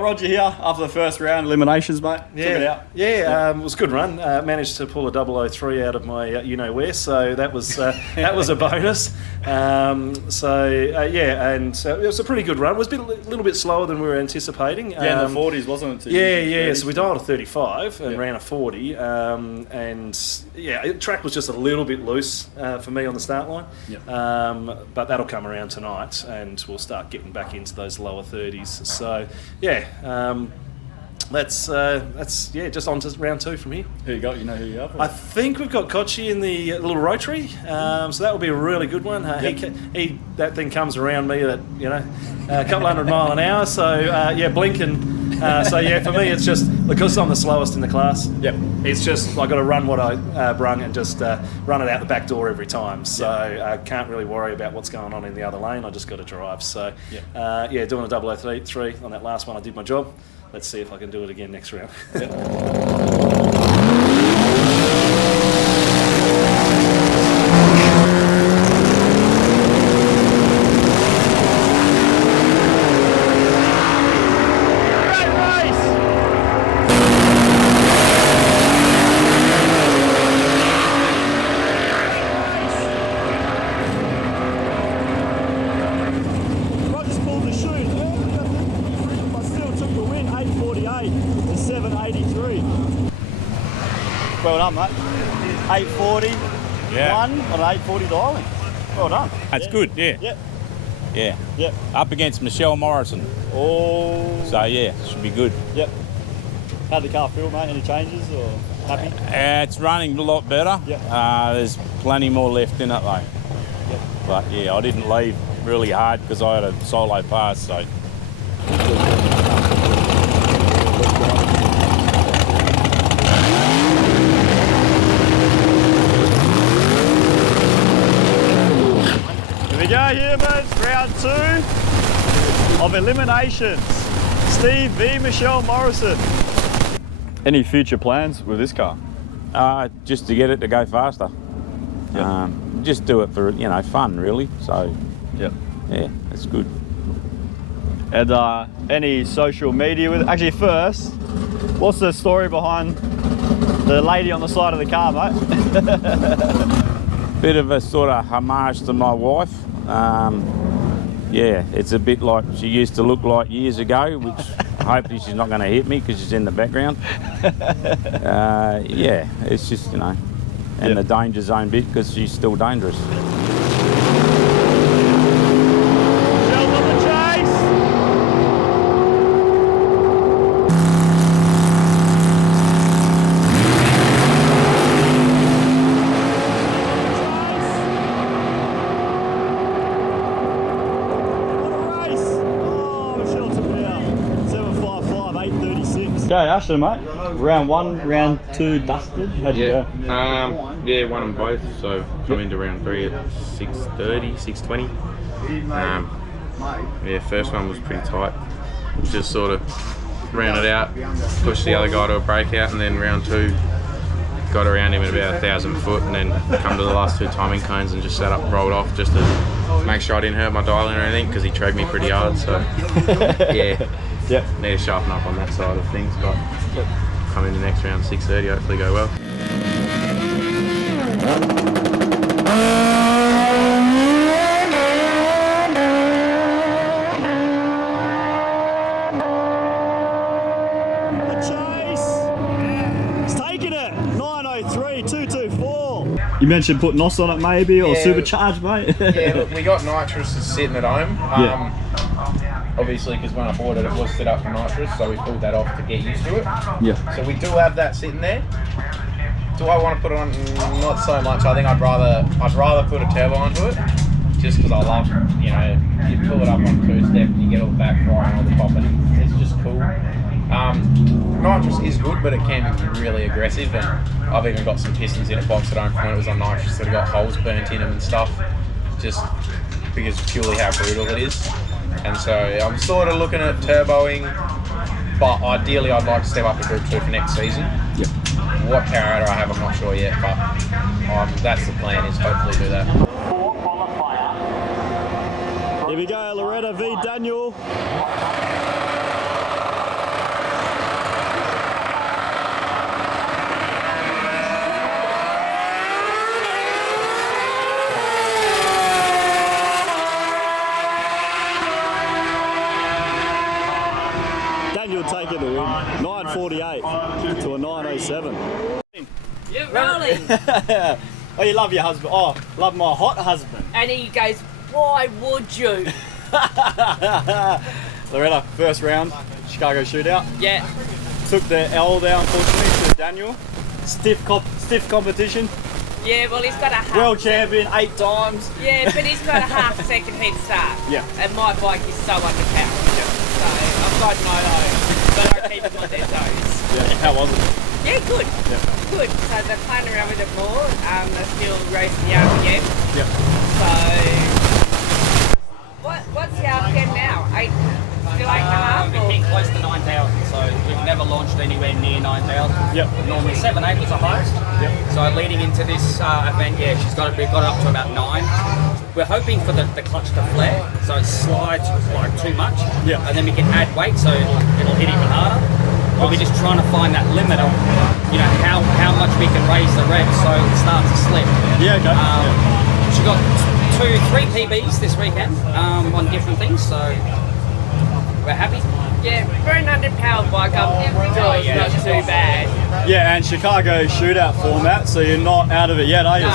got Roger here after the first round eliminations, mate. Yeah, Took it out. it was a good run. Managed to pull a 003 out of my you-know-where, so that was that was a bonus. And it was a pretty good run. It was a little bit slower than we were anticipating. Yeah, in the 40s, wasn't it? Yeah. So we dialed a 35 and ran a 40. The track was just a little bit loose for me on the start line. Yep. But that'll come around tonight, and we'll start getting back into those lower 30s. So that's just on to round 2 from here. Who you got? You know who you have? I think we've got Kochi in the little rotary, so that will be a really good one. That thing comes around me at a couple hundred mile an hour. So blinking. For me, it's just because I'm the slowest in the class. Yep. It's just I got to run what I brung and just run it out the back door every time. So I can't really worry about what's going on in the other lane. I just got to drive. So doing a 003 on that last one, I did my job. Let's see if I can do it again next round. Well done, mate. 840, one on an 840 dialing. Well done. That's good, yeah. Yep. Yeah. Yep. Up against Michelle Morrison. Oh. So, yeah, should be good. Yep. How'd the car feel, mate? Any changes or happy? It's running a lot better. Yep. There's plenty more left in it, though. Yep. But, yeah, I didn't leave really hard because I had a solo pass, so... Here we go, humans. Round 2 of eliminations. Steve v Michelle Morrison. Any future plans with this car? Just to get it to go faster. Yep. Just do it for, fun, really. So, yep. Yeah, it's good. And any social media with it? Actually, first, what's the story behind the lady on the side of the car, mate? Bit of a sort of homage to my wife. It's a bit like she used to look like years ago, which hopefully she's not going to hit me because she's in the background. It's just, and the danger zone bit because she's still dangerous. Okay, Ashton, mate. Round 1, round 2 dusted. How'd you go? Won them both. So come into round 3 at 6:30, 6:20. First one was pretty tight. Just sort of ran it out, pushed the other guy to a breakout, and then round 2 got around him at about 1,000 foot, and then come to the last 2 timing cones and just sat up and rolled off just to make sure I didn't hurt my dialing or anything because he tragged me pretty hard. So Yep. Need to sharpen up on that side of things, but come in the next round 6:30, hopefully go well. Chase! He's taking it! 903, 224. You mentioned put NOS on it maybe, or supercharged, mate? Look, we got nitrous sitting at home. Obviously, because when I bought it, it was set up for nitrous, so we pulled that off to get used to it. Yeah. So we do have that sitting there. Do I want to put it on? Not so much. I think I'd rather put a turbo onto it, just because I love, you pull it up on 2-step and you get all the back fire and all the popping. It's just cool. Nitrous is good, but it can be really aggressive, and I've even got some pistons in a box at home from when it was on nitrous that have got holes burnt in them and stuff, just because purely how brutal it is. And so I'm sort of looking at turboing, but ideally I'd like to step up to Group 2 for next season. Yep. What power I have, I'm not sure yet, but that's the plan, is hopefully do that. Here we go, Loretta v Daniel. 6:48 to a 9:07. You're rolling. Oh, you love your husband. Oh, love my hot husband. And he goes, why would you? Loretta, first round, Chicago shootout. Yeah. Took the L down, unfortunately, to Daniel. Stiff competition. Yeah, well, he's got a half. World champion 8 times. Yeah, but he's got a half second head start. Yeah. And my bike is so underpowered. Yeah. So I've got no toes, but I keep them on their toes. Yeah. How was it? Yeah, good. Yeah. Good. So they're playing around with it more. They're still racing the RPM. Yep. So what's the RPM now? Still 8.5? We hit close to 9,000, so we've never launched anywhere near 9,000. Yep. Normally 7-8 was the highest. Yep. So leading into this event, yeah, we've got it up to about 9. We're hoping for the clutch to flare, so it slides like too much. Yeah. And then we can add weight, so it'll hit even harder. But we're just trying to find that limit of, how much we can raise the revs so it starts to slip. Yeah, okay. She got 3 PBs this weekend on different things, so we're happy. Yeah, for an underpowered bike, I'm sure it's not too bad. Yeah, and Chicago shootout format, so you're not out of it yet, are you?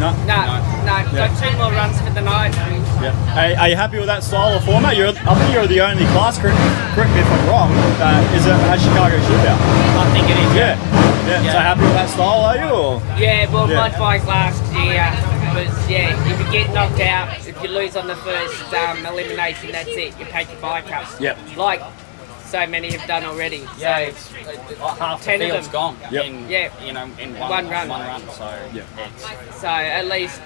No. No. Got 2 more runs for the night. Yeah. Are you happy with that style of format? I think you're the only class, correct me if I'm wrong, is it a Chicago shootout? I think it is. Yeah. So happy with that style, are you? Or? Yeah, well, Yeah. my bike last year was, if you get knocked out, if you lose on the first elimination, that's it. You pack your bike up. Yep. Like so many have done already. Yeah, So it's half the 10 of field's them. gone Yep. in One one run. So So at least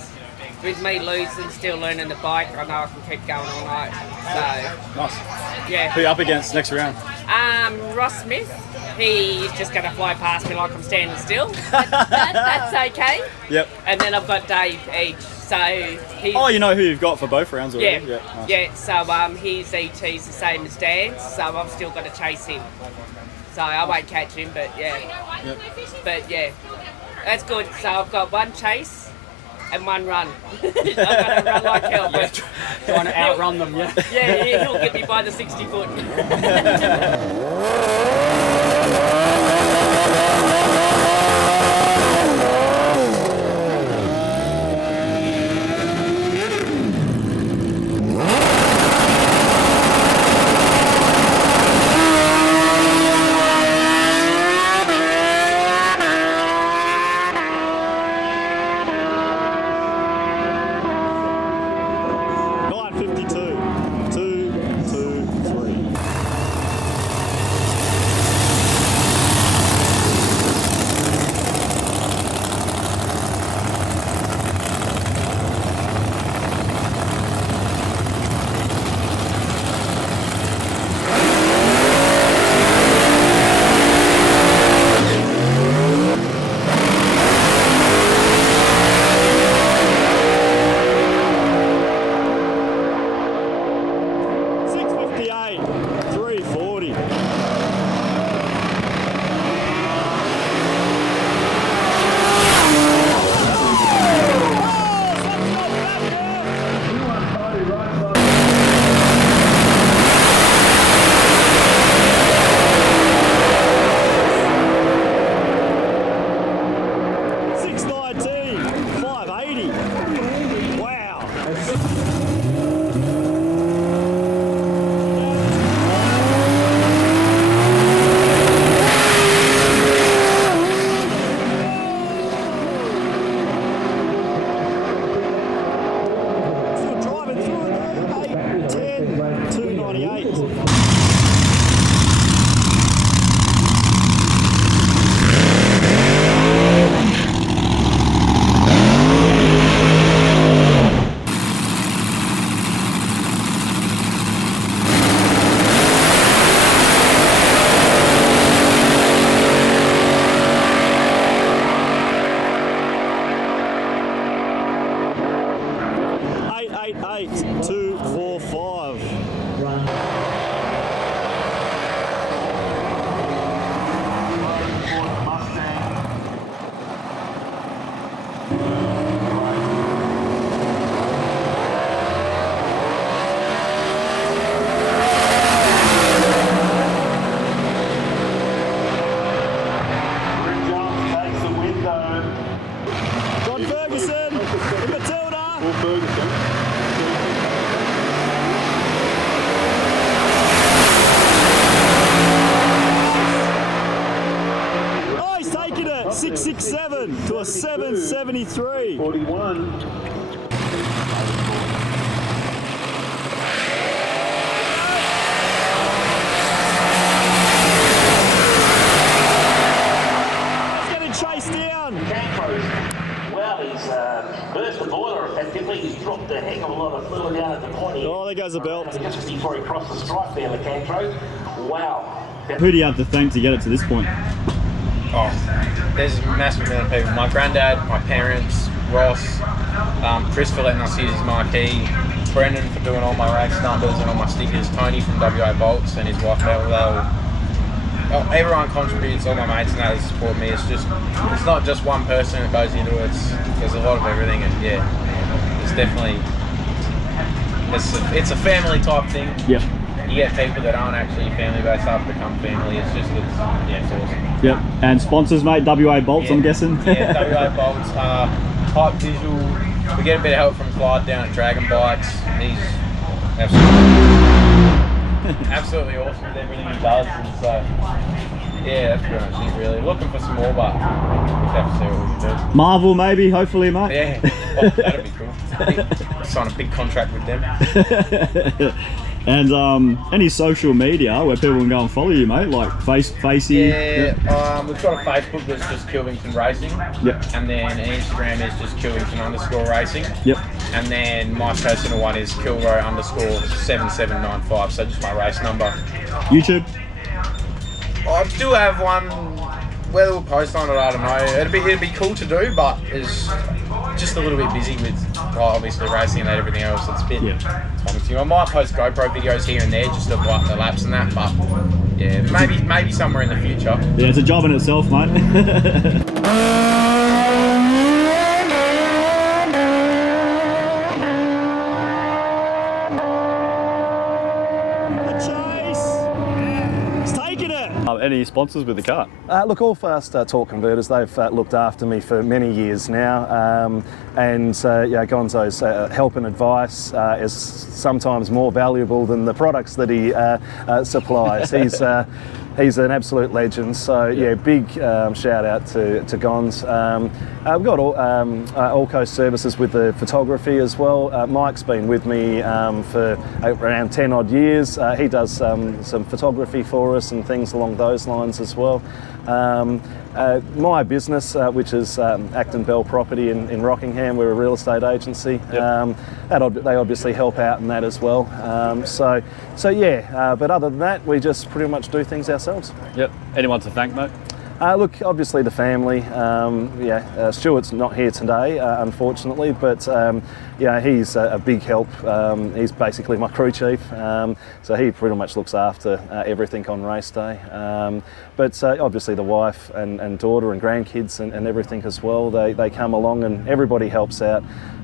with me losing, still learning the bike, I know I can keep going all night. So Nice. yeah. Who you up against next round? Ross Smith, he's just going to fly past me like I'm standing still. That's okay. Yep. And then I've got Dave Edge. So he's, Oh, you know who you've got for both rounds already? yeah, Nice. So his ET's the same as Dan's, so I've still got to chase him. So I won't catch him, but yeah. Yep. But yeah, that's good. So I've got 1 chase and 1 run. I've got to run like hell, but trying to outrun them. Yeah. yeah, he'll get me by the 60 foot. Oh, he's taking it. 667 to a 773. 41. Chased down. Well, he's burst the boiler effectively. He's dropped a heck of a lot of fluid down at the point. Oh, there goes the belt. Just before he crossed the stripe there, Lecantro. Wow. Who do you have to thank to get it to this point? Oh, there's a massive amount of people. My granddad, my parents, Ross, Chris for letting us use his marquee, Brendan for doing all my race numbers and all my stickers, Tony from WA Bolts and his wife Mel. Everyone contributes, all my mates and that support me. It's not just one person that goes into it. There's a lot of everything, and yeah, it's definitely it's a family type thing. Yep. You get people that aren't actually family but start to become family. It's awesome. Yep. And sponsors, mate, WA Bolts, I'm guessing. Yeah, WA Bolts, Hype Visual. We get a bit of help from Clyde down at Dragon Bikes. He's absolutely awesome with everything he does, and so yeah, that's pretty much it really. Looking for some more, but we'll have to see what we can do. Marvel maybe, hopefully, mate. Yeah, oh, that'd be cool. Sign a big contract with them. And any social media where people can go and follow you, mate, like Facey? Yeah, we've got a Facebook that's just Kilvington Racing. Yep. And then Instagram is just Kilvington_racing. Yep. And then my personal one is Kilroy_7795, so just my race number. YouTube? I do have one. Whether we'll post on it, I don't know. It'd be cool to do, but it's just a little bit busy with obviously racing and everything else. It's a bit time-consuming. I might post GoPro videos here and there just of like the laps and that, but yeah, maybe somewhere in the future. Yeah, it's a job in itself, mate. Any sponsors with the car? Look, All Fast Torque Converters, they've looked after me for many years now, and Gonzo's help and advice is sometimes more valuable than the products that he supplies. He's an absolute legend, so yeah, big shout out to Gonz. We've got All Coast Services with the photography as well. Mike's been with me for around 10 odd years. He does some photography for us and things along those lines as well. My business, which is Acton Bell Property in Rockingham, we're a real estate agency. Yep. They obviously help out in that as well. So yeah, but other than that, we just pretty much do things ourselves. Yep. Anyone to thank, mate? Look, obviously the family. Stuart's not here today, unfortunately, but he's a big help. He's basically my crew chief, so he pretty much looks after everything on race day. But obviously the wife and daughter and grandkids and everything as well. They come along and everybody helps out.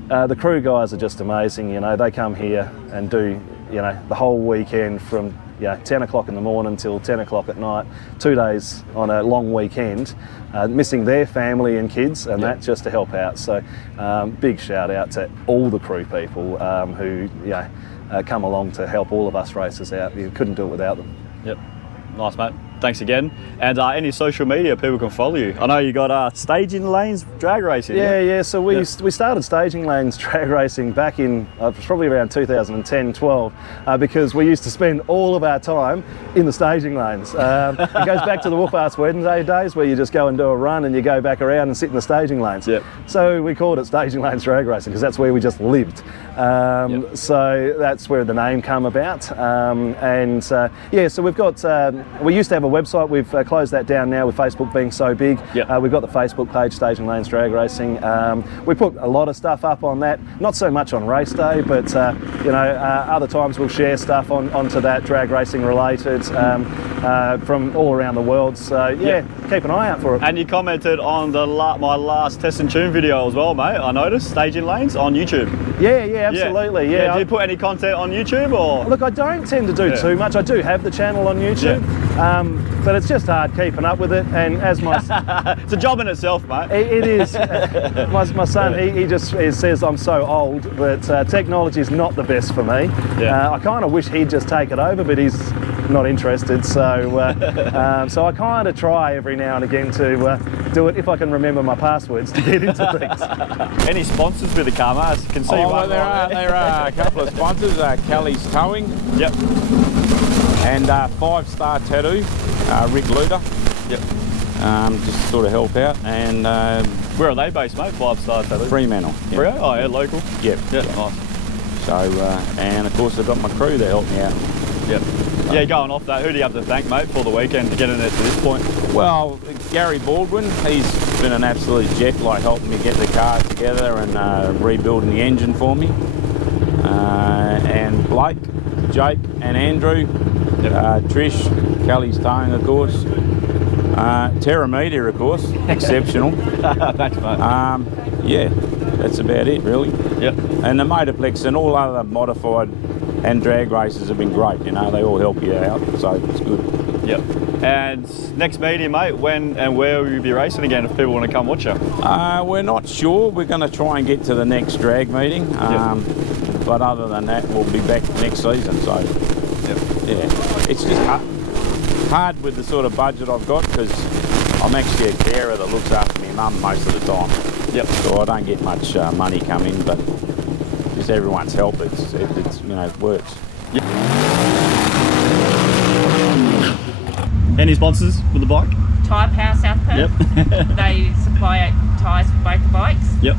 The crew guys are just amazing. You know, they come here and do the whole weekend from 10 o'clock in the morning till 10 o'clock at night, 2 days on a long weekend, missing their family and kids, and that just to help out. So big shout out to all the crew people who come along to help all of us racers out. You couldn't do it without them. Yep. Nice, mate. Thanks again. And any social media people can follow you? I know you got Staging Lanes Drag Racing. Yeah. So we started Staging Lanes Drag Racing back in probably around 2010-12 because we used to spend all of our time in the staging lanes. It goes back to the Whoop-Ass Wednesday days where you just go and do a run and you go back around and sit in the staging lanes. Yep. So we called it Staging Lanes Drag Racing because that's where we just lived. So that's where the name came about. So we've got, we used to have a website, we've closed that down now with Facebook being so big. Yep. We've got the Facebook page, Staging Lanes Drag Racing. We put a lot of stuff up on that, not so much on race day, but other times we'll share stuff onto that, drag racing related, from all around the world. So keep an eye out for it. And you commented on my last Test and Tune video as well, mate. I noticed, Staging Lanes on YouTube. Yeah, absolutely. Yeah. Do you put any content on YouTube or? Look, I don't tend to do too much. I do have the channel on YouTube, But it's just hard keeping up with it. And as my It's a job in itself, mate. it is. My son, he just says I'm so old, but technology is not the best for me. Yeah. I kind of wish he'd just take it over, but he's not interested. So, so I kind of try every now and again to do it if I can remember my passwords to get into things. Any sponsors with the car, mate? I can see Oh, one. well, there are a couple of sponsors. Kelly's Towing Yep. and 5 Star Tattoo, Rick Luder. Yep. Just sort of help out. And Where are they based, mate? 5 Star Tattoo. Fremantle. Yeah. Freo? Oh, yeah, local. Yep. Yeah, yep. nice. So, and of course I've got my crew that help me out. Yep. Yeah, going off that, who do you have to thank, mate, for the weekend to get in there to this point? Well, Gary Baldwin, he's been an absolute jet, like helping me get the car together and rebuilding the engine for me. And Blake, Jake and Andrew, Trish, Kelly's Towing, of course. Terra Media, of course, exceptional. Thanks, mate. Yeah, that's about it, really. Yep. And the Motorplex and all other modified and drag races have been great, you know, they all help you out, so it's good. Yep. And next meeting, mate, when and where will you be racing again if people want to come watch you? We're not sure. We're going to try and get to the next drag meeting. But other than that, we'll be back next season. So, yeah, it's just hard with the sort of budget I've got because I'm actually a carer that looks after my mum most of the time. Yep. So I don't get much money coming, but just everyone's help. It's you know, it works. Yep. Any sponsors with the bike? Tyre Power South Perth. Yep. They supply tyres for both the bikes. Yep.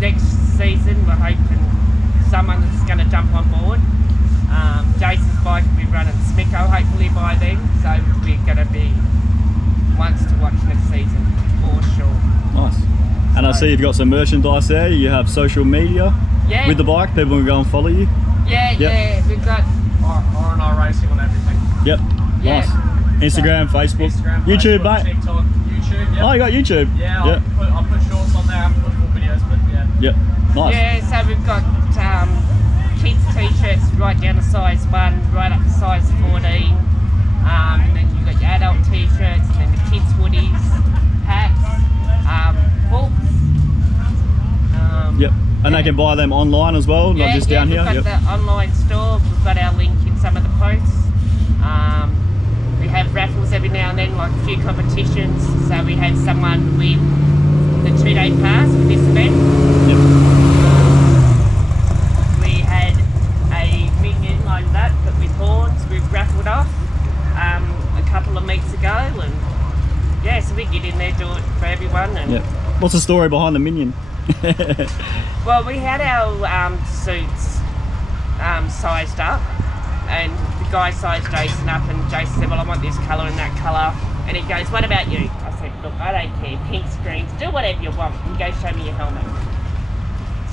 Next season we're hoping someone's going to jump on board. Jason's bike will be running Smicko hopefully by then, so we're going to be ones to watch next season for sure. Nice. And I see you've got some merchandise there. You have social media with the bike. People can go and follow you. Yeah, we've got R&R Racing on everything. Yep. Yeah. Nice. Instagram, Facebook, YouTube, Facebook, mate. TikTok, YouTube. Yep. Oh, you got YouTube. Yeah, Yep. I'll put shorts on there. I haven't put full videos, but yeah. Yep. Nice. Yeah, so we've got kids t-shirts right down to size 1, right up to size 14. And then you've got your adult t-shirts, and then the kids hoodies, hats, books. Yep. And they can buy them online as well, not just down here. We've got the online store. We've got our link in some of the posts. We have raffles every now and then, like a few competitions. So we had someone win the 2-day pass for this event. Yep. We had a minion like that, but with horns. We've raffled off a couple of weeks ago, and yeah, so we get in there, do it for everyone. And Yep. What's the story behind the minion? well, we had our suits sized up, and the guy sized Jason up, and Jason said, well, I want this colour and that colour, and he goes, what about you? I said, look, I don't care, pink screens, do whatever you want, and go show me your helmet.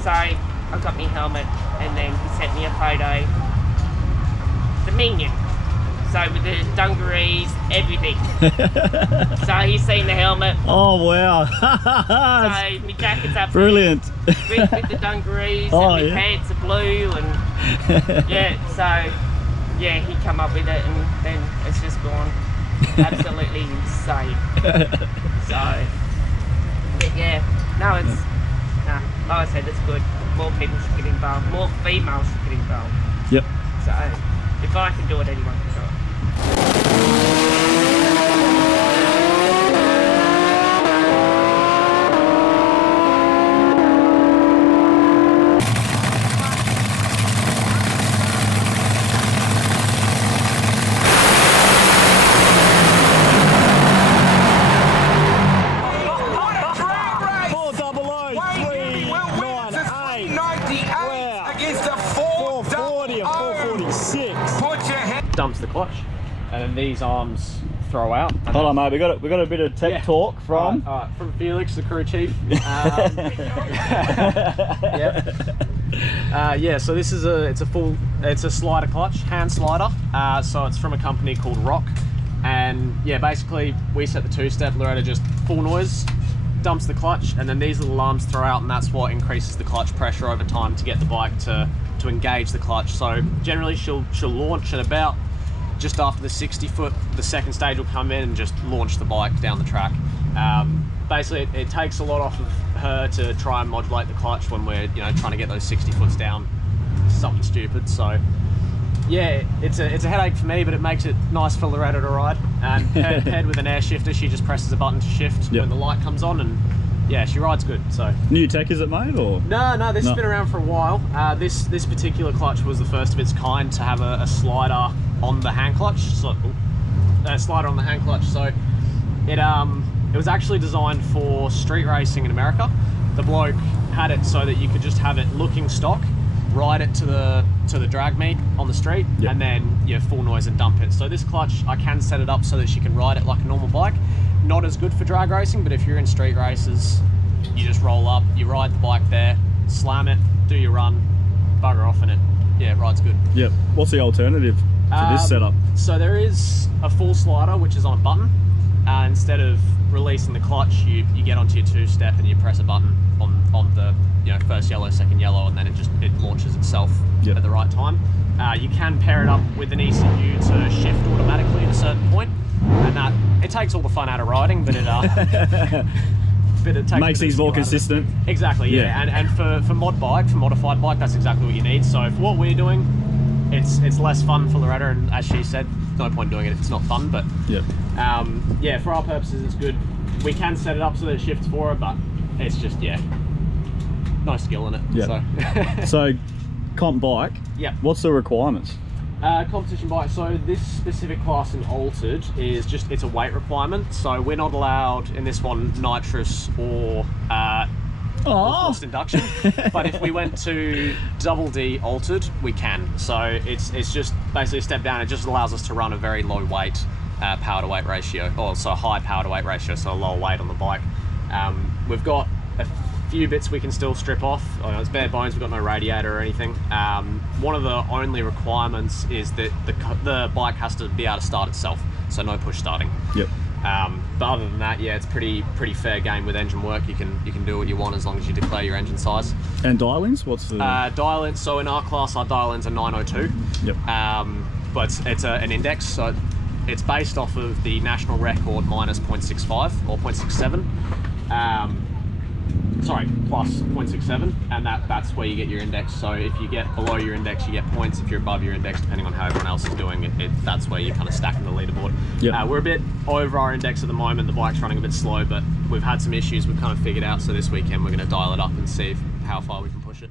So I got my helmet, and then he sent me a photo, the minion, so with the dungarees, everything. So he's seen the helmet. Oh, wow. So my jacket's up. Brilliant. With the dungarees, Oh, and my yeah. pants are blue, and yeah, so yeah, he come up with it, and then it's just gone absolutely insane. So but yeah, no, it's like I said, it's good. More people should get involved. More females should get involved. Yep. So if I can do it, anyone can do it. Dumps the clutch, and then these arms throw out. Hold on, mate. We got a bit of tech talk from. All right, from Felix, the crew chief. Yeah. So this is it's a slider clutch, hand slider. So it's from a company called Rock, and yeah, basically we set the 2-step. Loretta just full noise, dumps the clutch, and then these little arms throw out, and that's what increases the clutch pressure over time to get the bike to engage the clutch. So generally she'll launch at about just after the 60 foot, the second stage will come in and just launch the bike down the track. Basically, it takes a lot off of her to try and modulate the clutch when we're trying to get those 60 foots down. Something stupid. So yeah, it's a headache for me, but it makes it nice for Loretta to ride. And paired with an air shifter, she just presses a button to shift when the light comes on, and yeah, she rides good. So new tech is it, mate, or no? This has been around for a while. This particular clutch was the first of its kind to have a slider on the hand clutch. So a slider on the hand clutch. So it was actually designed for street racing in America. The bloke had it so that you could just have it looking stock, ride it to the drag meet on the street, and then full noise and dump it. So this clutch, I can set it up so that she can ride it like a normal bike. Not as good for drag racing, but if you're in street races, you just roll up, you ride the bike there, slam it, do your run, bugger off, and it rides good. Yep. What's the alternative to this setup? So there is a full slider which is on a button. Instead of releasing the clutch, you get onto your two-step and you press a button on the first yellow, second yellow, and then it launches itself at the right time. You can pair it up with an ECU to shift automatically at a certain point, and it takes all the fun out of riding, but it takes makes things more consistent. Exactly, yeah. And for modified bike, that's exactly what you need. So for what we're doing, it's less fun for Loretta, and as she said, no point doing it if it's not fun. But for our purposes, it's good. We can set it up so that it shifts for her, but it's just no skill in it. Yeah. So comp bike. Yeah. What's the requirements? Competition bike. So this specific class in Altered is it's a weight requirement. So we're not allowed in this one nitrous or forced induction. But if we went to double D Altered, we can. So it's just basically a step down. It just allows us to run a very low weight power to weight ratio, or so high power to weight ratio, so a lower weight on the bike. We've got a few bits we can still strip off. It's bare bones. We've got no radiator or anything. One of the only requirements is that the bike has to be able to start itself, so no push starting. Yep. But other than that, it's pretty fair game with engine work. You can do what you want as long as you declare your engine size. And dial-ins? What's the dial-ins? So in our class, our dial-ins are 902. Yep. But it's an index, so it's based off of the national record minus 0.65 or 0.67. Plus 0.67, and that's where you get your index. So if you get below your index, you get points. If you're above your index, depending on how everyone else is doing it, that's where you're kind of stacking the leaderboard. Yep. We're a bit over our index at the moment. The bike's running a bit slow, but we've had some issues we've kind of figured out. So this weekend we're going to dial it up and see how far we can push it.